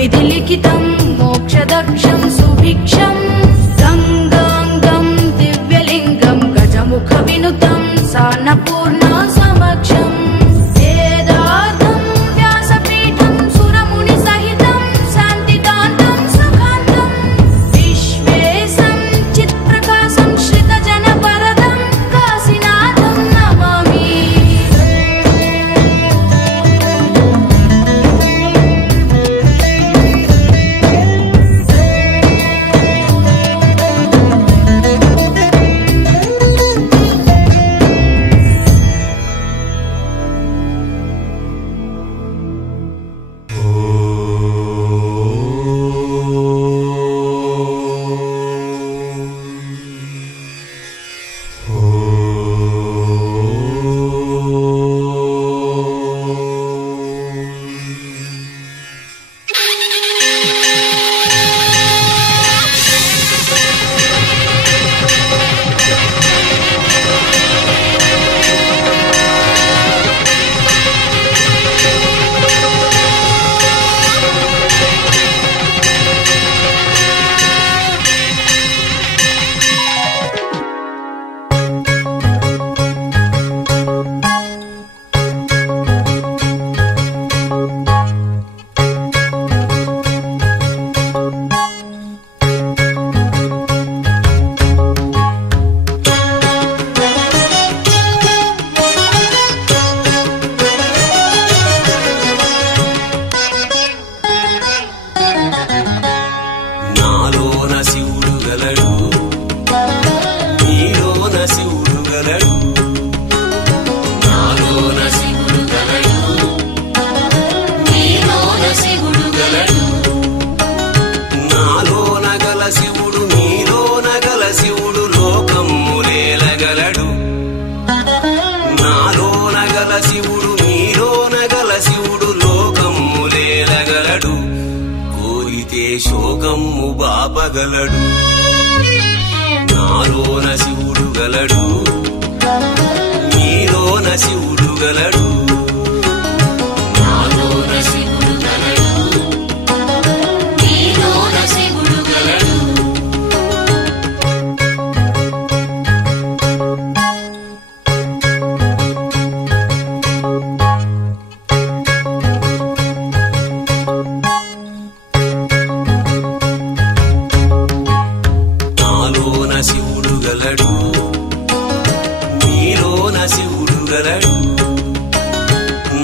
विधिलिखितं मोक्षदक्षं सुभिक्षं गंगांगं दिव्यलिंगं गजमुखविनुतं सान्नपूर्णा समक्षं वेदार्थं व्यासपीठं सुरमुनिसहितं शान्तिदान्तं सुखान्तं विश्वेशं चित्प्रकाशं श्रितजनवरदं काशीनाथं नमामि। శోకము బాపగలడు నాలోన శివుడు గలడు నీలోన శివుడు గలడు నాలోన శివుడు గలడు నీలోన శివుడు గలడు శివుడు గలడు నీలోన శివుడు గలడు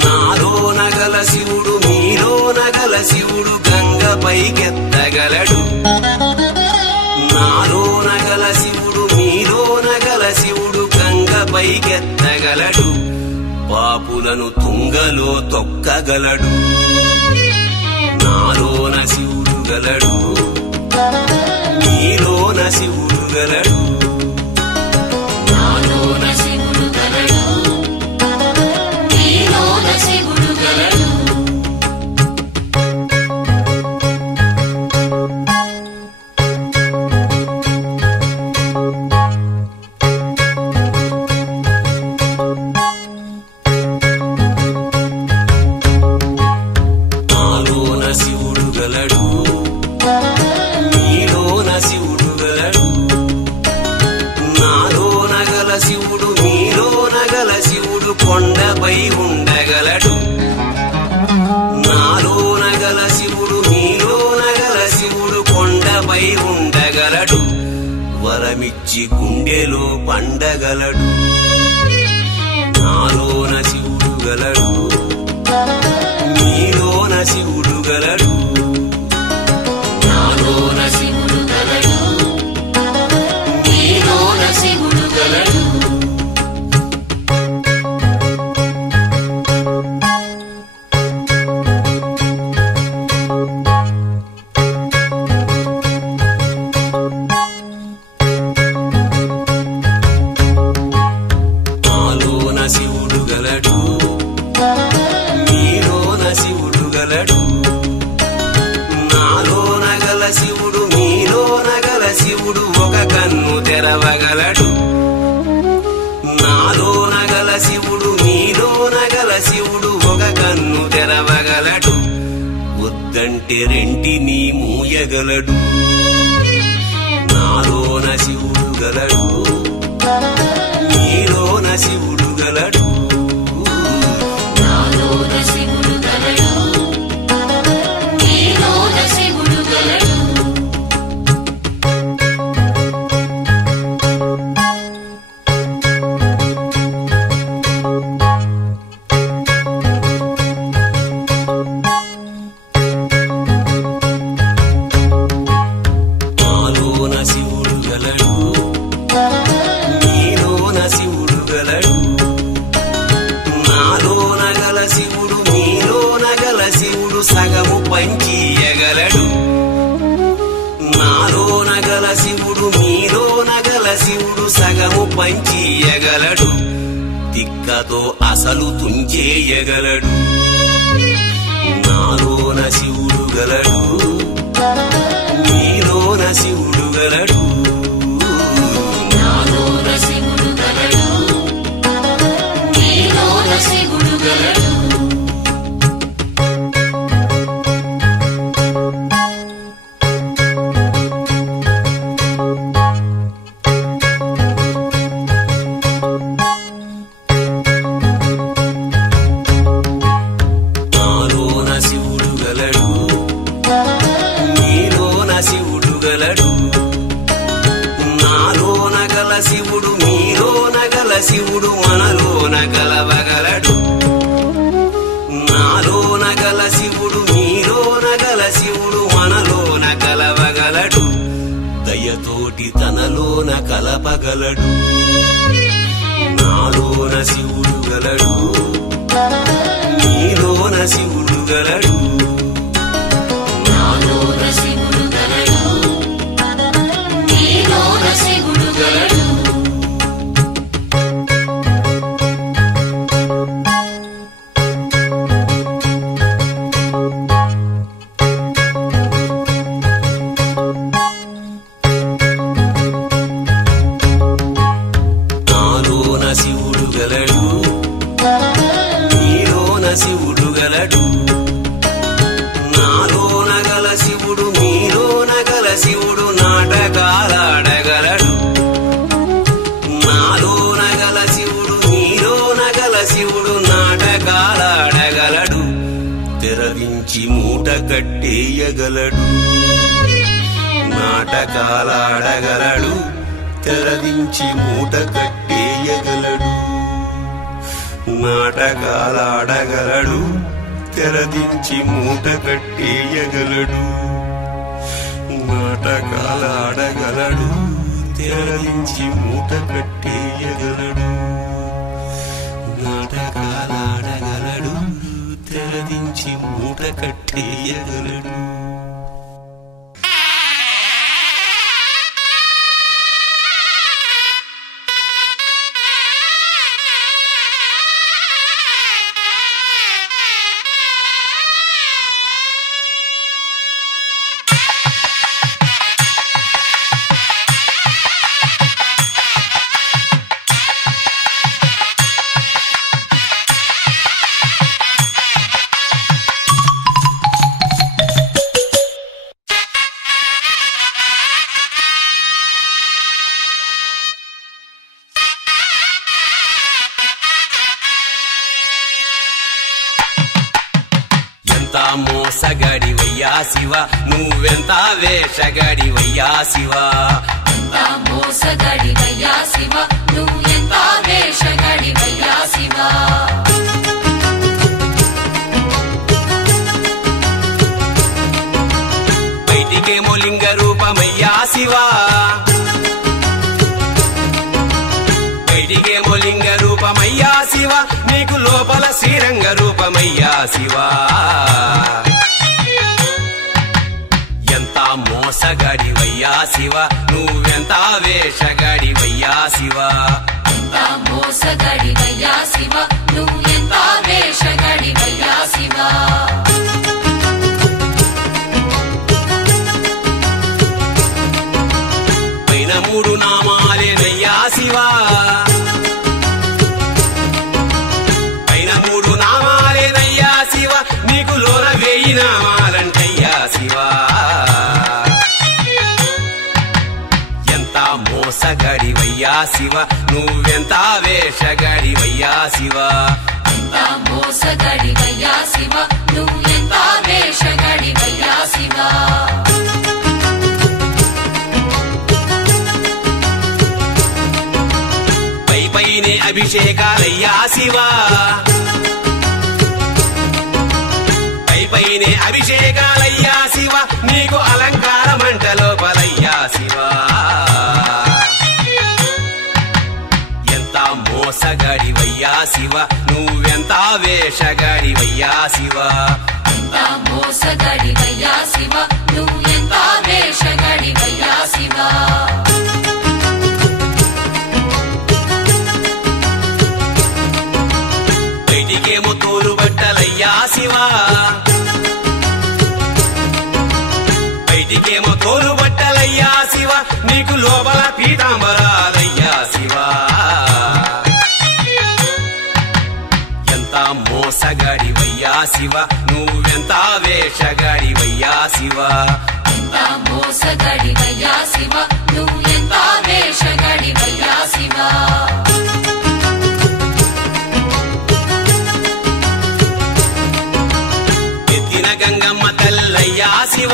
నాలోన గల శివుడు నీలోన గల శివుడు గంగ పైకెత్తగలడు నాలోన గల శివుడు నీలోన గల శివుడు గంగ పైకెత్తగలడు పాపులను తుంగలో తొక్కగలడు నాలోన శివుడు గలడు నీలోన శివుడు గలడు నాలోన శివుడు గలడు నీలోన శివుడు గలడు నాలోన శివుడు గలడు నీలోన శివుడు గలడు నాలోన గల శివుడు నీలోన గల శివుడు కొండపై ఉండగలడు నాలోన గల శివుడు నీలోన గల శివుడు కొండపై ఉండగలడు వరమిచ్చి గుండెలో పండగలడు నాలోన శివుడు గలడు నీలోన శివుడు గలడు నాలోన శివుడు గలడు నీలోన శివుడు గలడు నాలోన శివుడు గలడు నీలోన శివుడు గలడు నాలోన గల శివుడు నీలోన గల శివుడు ఒక కన్ను తెరవగలడు నాలోన గల శివుడు నీలోన గల శివుడు ఒక కన్ను తెరవగలడు వద్దంటే కట్టెరెంటిని మూయగలడు నాలోన శివుడు గలడు నీలోన శివుడు గలడు నాలోన శివుడు గలడు నీలోన శివుడు గలడు సగము పంచియగలడు నాలోన గల శివుడు మీలోన గల శివుడు సగము పంచియగలడు తిక్కతో అసలు తుంచేయగలడు నాలోన శివుడు గలడు మీలోన శివుడు గలడు నాలోన శివుడు గలడు నీలోన శివుడు గలడు శివుడు మీలోన గల శివుడు మనలోన కలవగలడు నాలోన గల శివుడు మీలోన గల శివుడు మనలోన కలవగలడు దయతోటి తనలోన కలపగలడు నాలోన శివుడు గలడు మీలోన శివుడు గలడు నాలోన శివుడు గలడు నీలోన శివుడు గలడు శివుడు గలడు నాలోన గల శివుడు మీలోన గల శివుడు నాటకాలాడగలడు నాలోన గల శివుడు మీలోన గల శివుడు నాటకాలాడగలడు తెరవించి మూట కట్టేయగలడు నాటకాలాడగలడు తెరవించి మూట కట్టేయగలడు నాటకాలాడగలడు తెరదించి మూట కట్టేయగలడు నాటకాలాడగలడు తెరదించి మూట కట్టేయగలడు నాటకాలాడగలడు తెరదించి మూట కట్టేయగలడు మోసగాడివయ్యా శివ నువ్వెంత వేషగాడివయ్యా శివ మోసగాడివయ్యా శివ నువ్వెంత వేషగాడివయ్యా శివ బయటికేమో లింగ రూపమయ్యా శివ బయటికేమో లింగ రూపమయ్యా శివ నీకు లోపల శ్రీరంగ రూపమయ్యా శివ ఎంత మోసగాడివయ్యా శివ నువ్వెంత వేషగాడివయ్యా శివ మోసగాడివయ్యా శివ నువ్వెంత వేషగాడివయ్యా శివ పైన మూడు నామాలేనయ్యా శివ పైన మూడు నామాలేనయ్యా శివ నీకు లోన 1000 నామాలంటయ్యా శివ నువ్వెంత వేషగాడివయ్యా శివ ఎంత మోసగాడివయ్యా శివ నువ్వెంత వేషగాడివయ్యా శివ పైనే అభిషేకాలయ్యా శివ పైనే అభిషేకాలయ్యా శివ నీకు అలంకార మంటలోపలయ్యా శివ ఎంత మోసగాడివయ్యా శివ నువ్వెంత వేషగాడివయ్యా శివ ఎంత మోసగాడివయ్యా శివ నువ్వెంత వేషగాడివయ్యా శివ బయటికేమో తోలు బట్టలయ్యా శివ బయటికేమో తోలు బట్టలయ్యా శివ నీకు లోపల పీతాంబరాలయ్యా శివ ఎంత మోసగాడివయ్యా శివ నువ్వెంత వేషగాడివయ్యా శివ ఎంత మోసగాడివయ్యా శివ నువ్వెంత వేషగాడివయ్యా శివ ఎత్తిన గంగమ్మ తల్లయ్యా శివ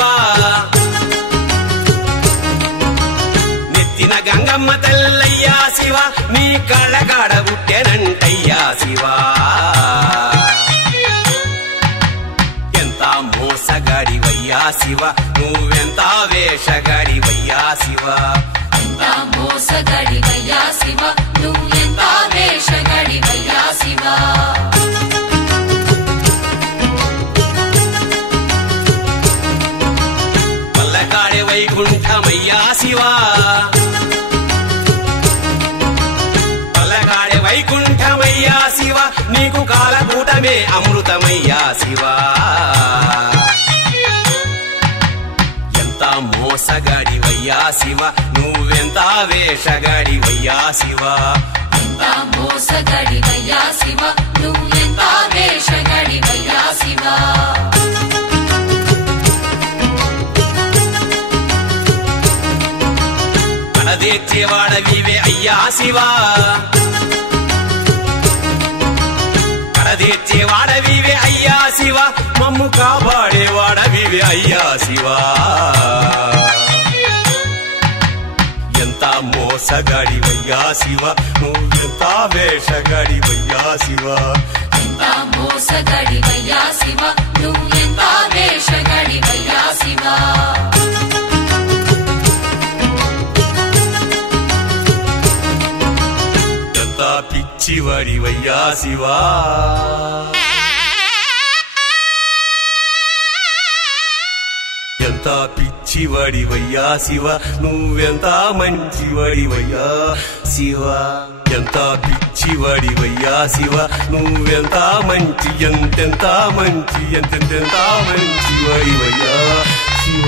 నెత్తిన గంగమ్మ తల్లయ్యా శివ నీ కళ్ళగాడ పుట్టెనంటయ్యా శివ ఎంత మోసగాడివయ్యా శివ నువ్వెంత వేషగాడివయ్యా శివ ఎంత మోసగాడివయ్యా శివ నువ్వెంత వేషగాడివయ్యా శివ పల్లకాడే వైకుంఠమయ్యా శివ పల్లకాడే వైకుంఠమయ్యా శివ నీకు కాలకూటమే అమృతమయ్యా శివ ఎంత మోసగాడివయ్యా శివ నువ్వెంత వేషగాడివయ్యా శివ ఎంత మోసగాడివయ్యా శివ నువ్వెంత వేషగాడివయ్యా శివ కడదేర్చేవాడవివే అయ్యా శివ కడదేర్చేవాడవివే అయ్యా శివ మమ్ము కాపాడేవాడవివే అయ్యా శివ ఎంత మోసగాడివయ్యా శివ నువ్వెంత వేషగాడివయ్యా శివ ఎంత మోసగాడివయ్యా శివ నువ్వెంత వేషగాడివయ్యా శివ ఎంత పిచ్చివాడివయ్యా శివ ఎంత పిచ్చివాడివయ్యా శివ నువ్వెంత మంచివాడివయ్యా శివ ఎంత పిచ్చివాడివయ్యా శివ నువ్వెంత మంచి ఎంతెంత మంచి ఎంతెంత మంచివాడివయ్యా శివ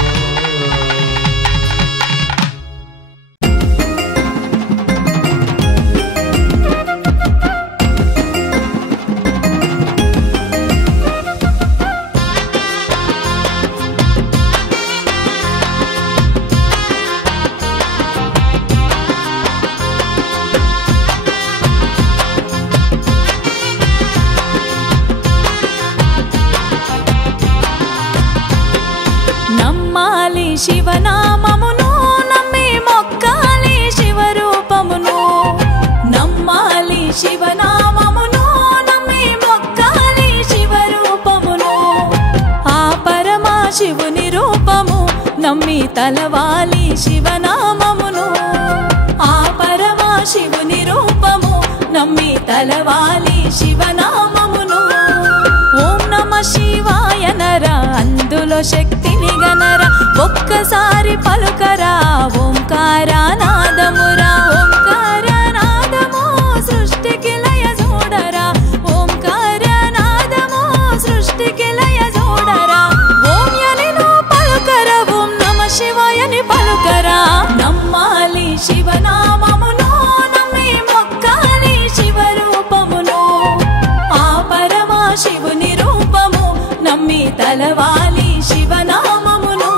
శివనామమును నమ్మి మొక్కాలి శివరూపమును నమ్మాలి శివనామమును నమ్మి మొక్కాలి శివరూపమును ఆ పరమా శివుని రూపము నమ్మి తలవాలి శివనామమును ఆ పరమా శివుని రూపము నమ్మి తలవాలి శివనామమును ఓం నమః శివాయ నరా అందులో శక్తిని గనరా ఒక్కసారి పలుకరా ఓంకారనాదమురా ఓంకారనాదము సృష్టికి లయ చూడరా ఓంకారనాదము సృష్టికి లయ చూడరా ఓం యనిను పలుకరా ఓం నమః శివాయని పలుకరా నమ్మాలి శివనామమును నమ్మి మొక్కాలి శివరూపమును ఆ పరమా శివుని రూపము నమ్మి తలవాలి శివనామమును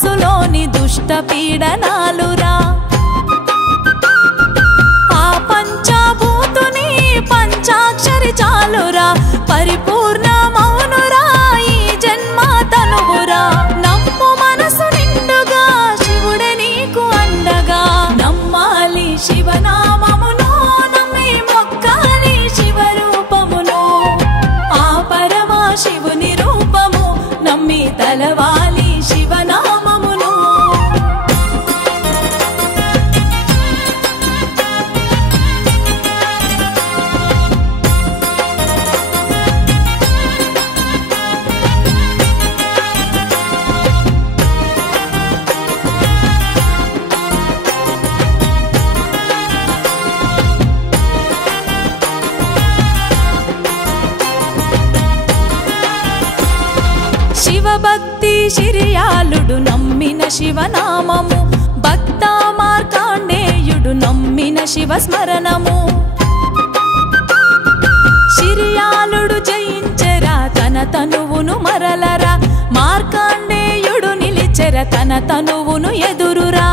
మనసులోని దుష్ట పీడనాలురా ఆ పంచభూతుని పంచాక్షరి చాలురా పరిపూర్ణ మౌనురా ఈ జన్మ తనువురా నమ్ము మనసు నిండుగా శివుడే నీకు అండగా నమ్మాలి శివనామమును నమ్మి మొక్కాలి శివరూపమును ఆ పరమ శివుని రూపము నమ్మి తలవాలి శివనామమును శివభక్తి శిరియాలుడు నమ్మిన శివనామము భక్త మార్కాండేయుడు నమ్మిన శివ స్మరణము శిరియాలుడు జయించెరా తన తనువును మరలరా మార్కాండేయుడు నిలిచెర తన తనువును ఎదురురా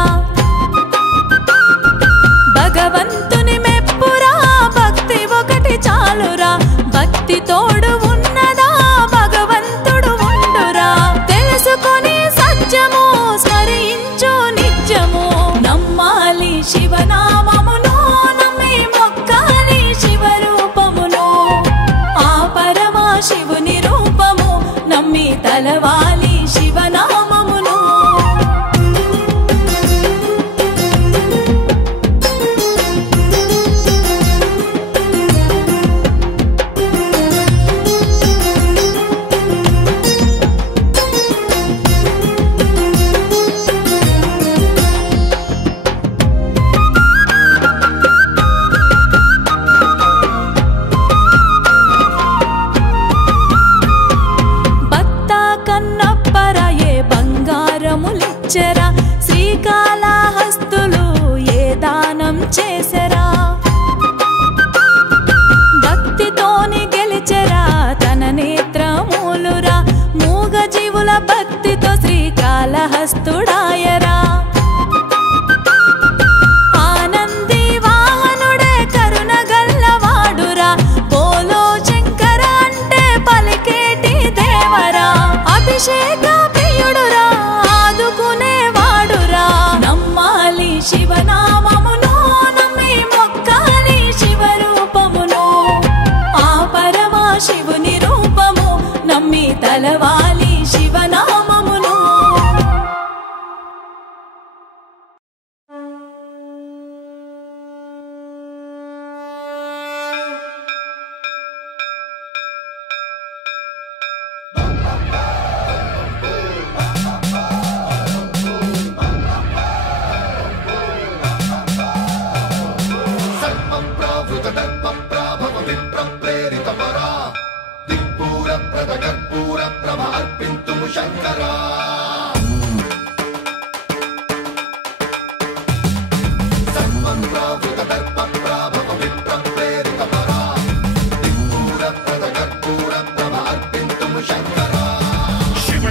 భగవంతుని మెప్పురా భక్తి ఒకటి చాలురా భక్తి తోడు ఉన్నదా భగవంతుడు ఉండురా తెలుసుకొని సత్యము స్మరించు నిత్యము నమ్మాలి శివనామమును నమ్మి మొక్కాలి శివరూపమును ఆ పరమ శివుని రూపము నమ్మి తలవాలి శివనామమును బంగారములిచ్చరా శ్రీకాళహస్తులు ఏ దానం చేసరా భక్తితోని గెలిచెరా తన నేత్రమూలురా మూగ జీవుల భక్తితో శ్రీకాళహస్తుడాయరా ఆనంది వాహనుడే కరుణ గల్లవాడురా బోలో శంకర అంటే పలికేటి దేవరా అభిషేక ప్రియుడురా ఆదుకునేవాడురా నమ్మాలి శివనామమును నమ్మి మొక్కాలి శివరూపమును ఆ పరమ శివుని రూపము నమ్మి తలవాలి శివనామమును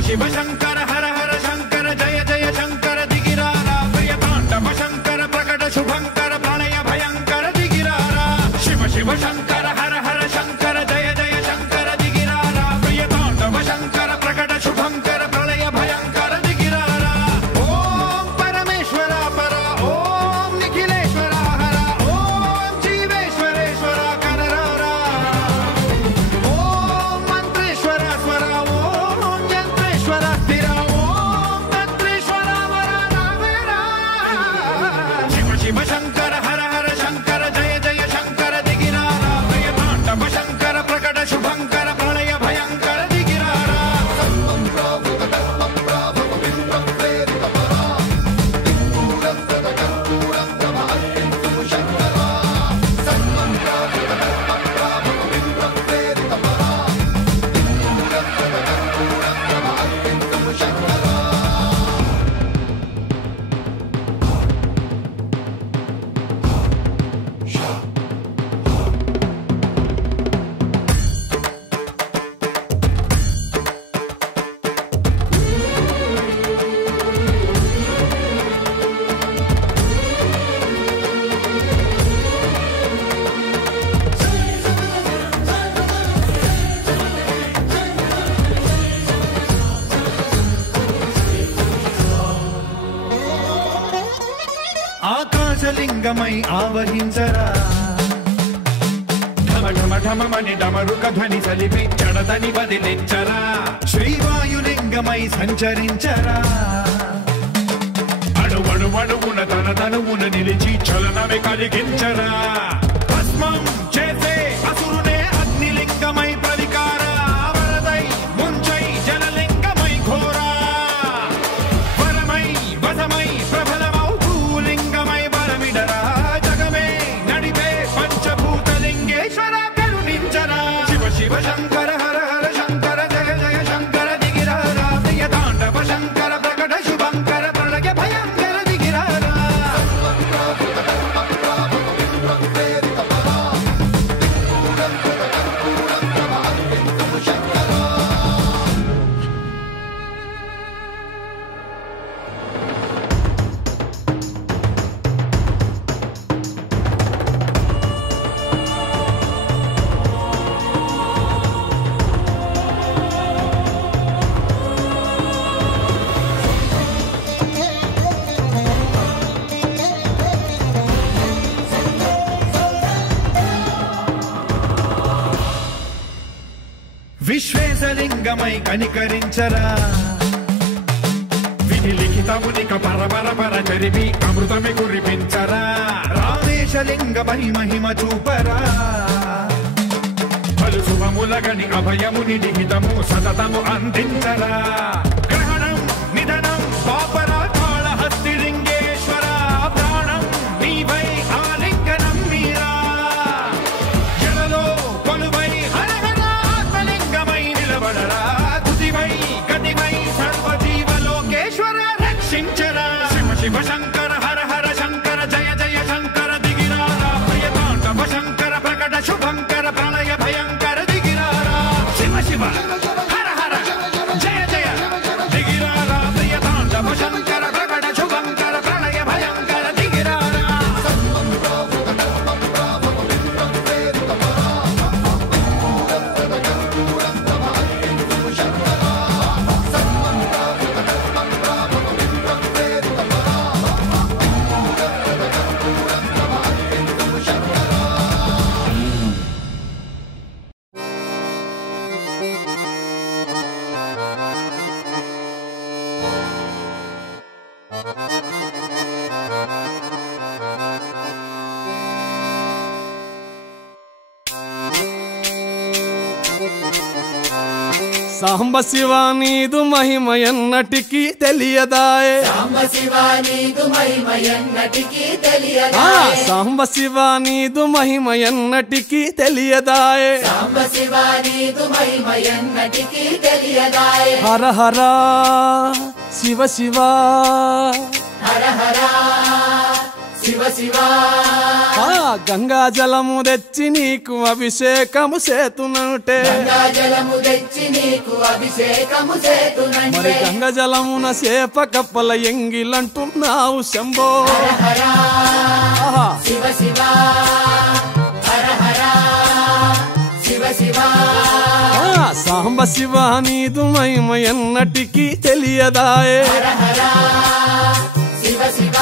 శివ శంకర హర హర శంకర జయ జయ శంకర దిగిరారా ప్రియతాండవ శంకర ప్రకట శుభంకర ప్రళయ భయంకర దిగిరారా శివ శివ శంకర హర హర శంకర జయ జయ శంకర దిగిరారా ప్రియతాండవ శంకర ప్రకట శుభంకర ప్రళయ భయంకర దిగిరారా ఓం పరమేశ్వర పర ఓం నిఖిలేశ్వర హర ఓం జీవేశ్వరేశ్వర కరరారా ఓం మంత్రేశ్వర స్వర ఓం యంత్రేశ్వర స్థిర లింగమై ఆవహించరా ఢమ ఢమ ఢమమని డమరుక ధ్వని సలిపి చడదని వదిలించరా శ్రీవాయులింగమై సంచరించరా అణువణువున తన తనువున నిలిచి చలనమే కలిగించరా భస్మం చేసే అసురునే అగ్నిలింగమై ప్రవికార వరదై ముంచై జలలింగమై ఘోరా వరమై వసమై ప్రబలమౌ భూలింగమై బలమిడరా జగమే నడిపే పంచభూతలింగేశ్వర కరుణించరా శివ శివ శంకర హర హర శంకర జయ జయ శంకర దిగిరారా ప్రియ తాండవ శంకర ప్రకట శుభంకర ప్రళయ భయంకర దిగిరారా విశ్వేశలింగమై కనికరించరా విధి లిఖితమునిక పరపర పర చరిపి అమృతమి కురిపించరా రామేశలింగమై మహిమ చూపరా పలు శుభములగని అభయముని లిఖితము సతతము అందించరా గ్రహణం నిధనం పాపరా కాళహస్తి లింగేశ్వర ప్రాణం నీవై ఆలింగనం మీరా జలలో కొలువై తుదివై గతివై సర్వజీవలోకేశ్వర రక్షించరా శివ శివ శంకర హర హర శంకర జయ జయ శంకర దిగిరారా ప్రియ తాండవ శంకర ప్రకట శుభంకర ప్రళయ భయంకర దిగిరారా శివ శివ హర హర జయ జయ దిగిరారా ప్రియ తాండవ శంకర ప్రకట శుభంకర ప్రళయ భయంకర దిగిరారా సాంబ శివ నీదు మహిమ ఎన్నటికీ తెలియదాయే సాంబ శివ నీదు మహిమ ఎన్నటికీ తెలియదాయే సాంబ శివ నీదు మహిమ ఎన్నటికీ తెలియదాయే సాంబ శివ నీదు మహిమ ఎన్నటికీ తెలియదాయే హర హర శివ శివ హర హర శివ శివ గంగా జలము తెచ్చి నీకు అభిషేకము చేతునంటే గంగా జలము తెచ్చి నీకు అభిషేకము చేతునంటే మరి గంగా జలమున సేప కప్పల ఎంగిలంటున్నావు శంభో హర శివ శివ హర హర శివ శివ సాంబ శివ నీదు మహిమ ఎన్నటికీ తెలియదాయే హర హర శివ శివ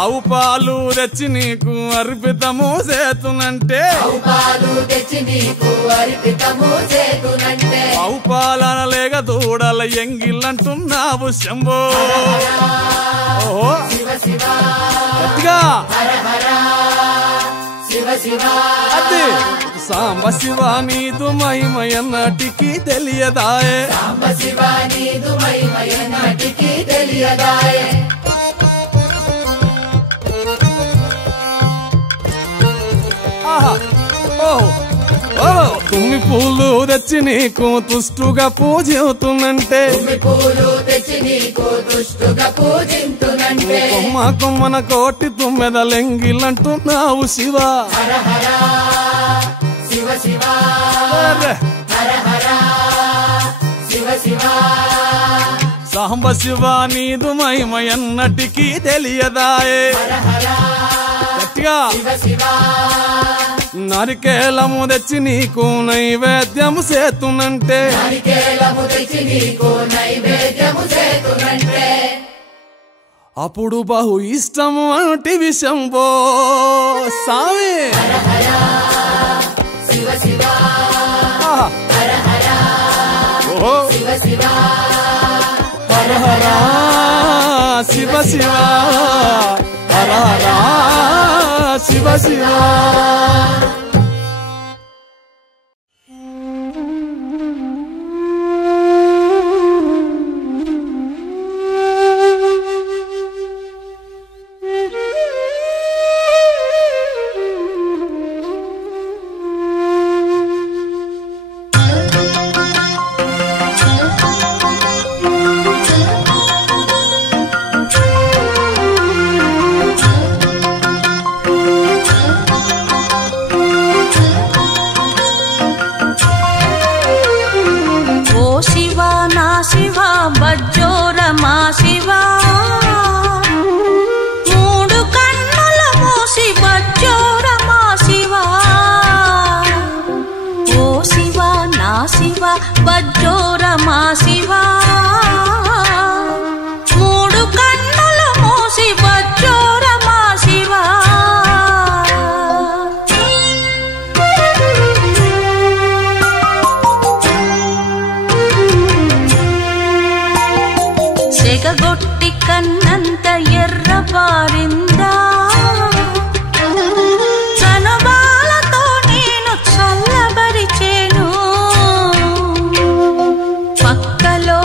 ఆవు పాలు తెచ్చి నీకు అర్పితము చేతునంటే ఆవు పాలు తెచ్చి నీకు అర్పితము చేతునంటే ఆవు పాలన లేక దూడల ఎంగిలంటున్నావు శంభో ఓహో శివ శివ గట్టిగా హర హర శివ శివ అదే సాంబ శివ నీదు మహిమ ఎన్నటికీ తెలియదాయే సాంబ శివ నీదు మహిమ ఎన్నటికీ తెలియదాయే తుమ్మి పూలు తెచ్చి నీకు తుష్టుగా పూజింతునంటే పూలు తెచ్చి నీకు దుష్టుగా పూజింతునంటే కొమ్మ కొమ్మన కోటి తుమ్మెదలెంగిలంటున్నావు శివ హర హర శివ శివ హర హర శివ శివ సాంబ శివ నీదు మహిమ ఎన్నటికీ తెలియదాయే హర హర గట్టిగా శివ శివ నారికేలము తెచ్చి నీకు నైవేద్యము చేతునంటే నారికేలము తెచ్చి నీకు నైవేద్యము చేతునంటే అప్పుడు బహు ఇష్టం అంటివి శంభో సామి. శివ శివ హర హర శివ శివ హర హర శివ శివ హర హర శివ శివ. పక్కలో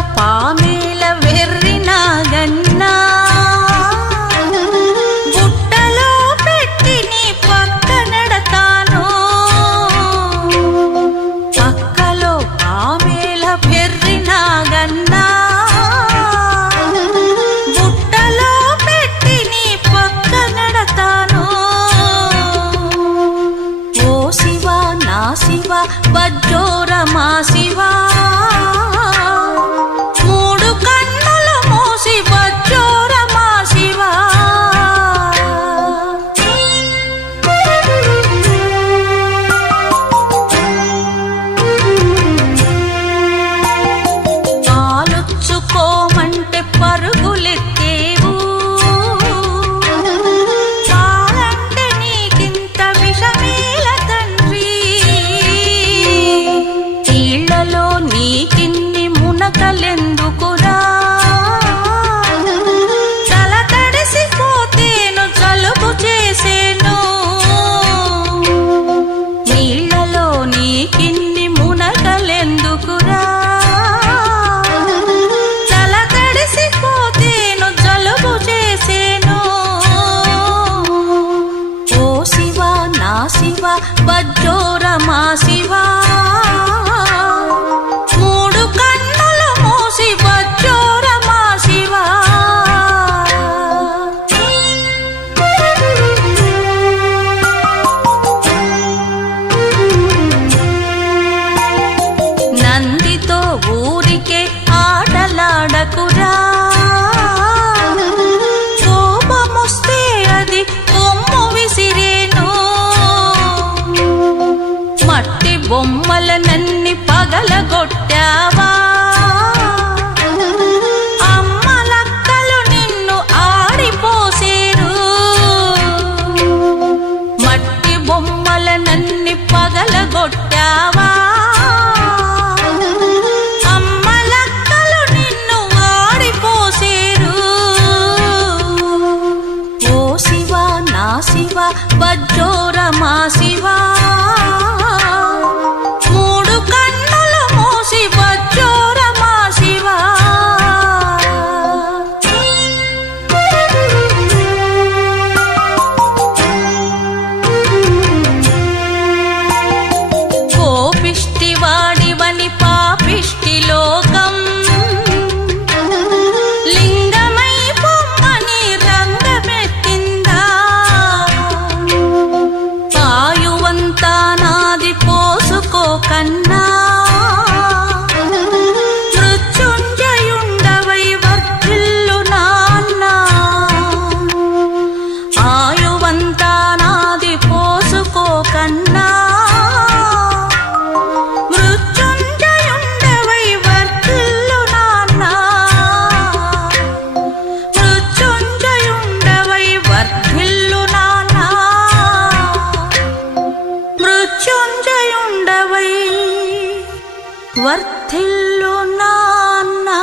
వర్ధిల్లు నాన్నా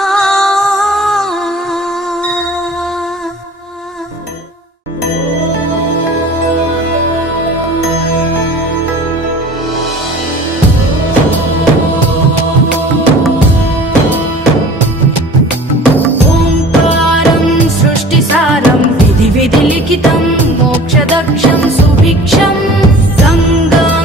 ఓంకారం సృష్టి సారం విధి విధి లిఖితం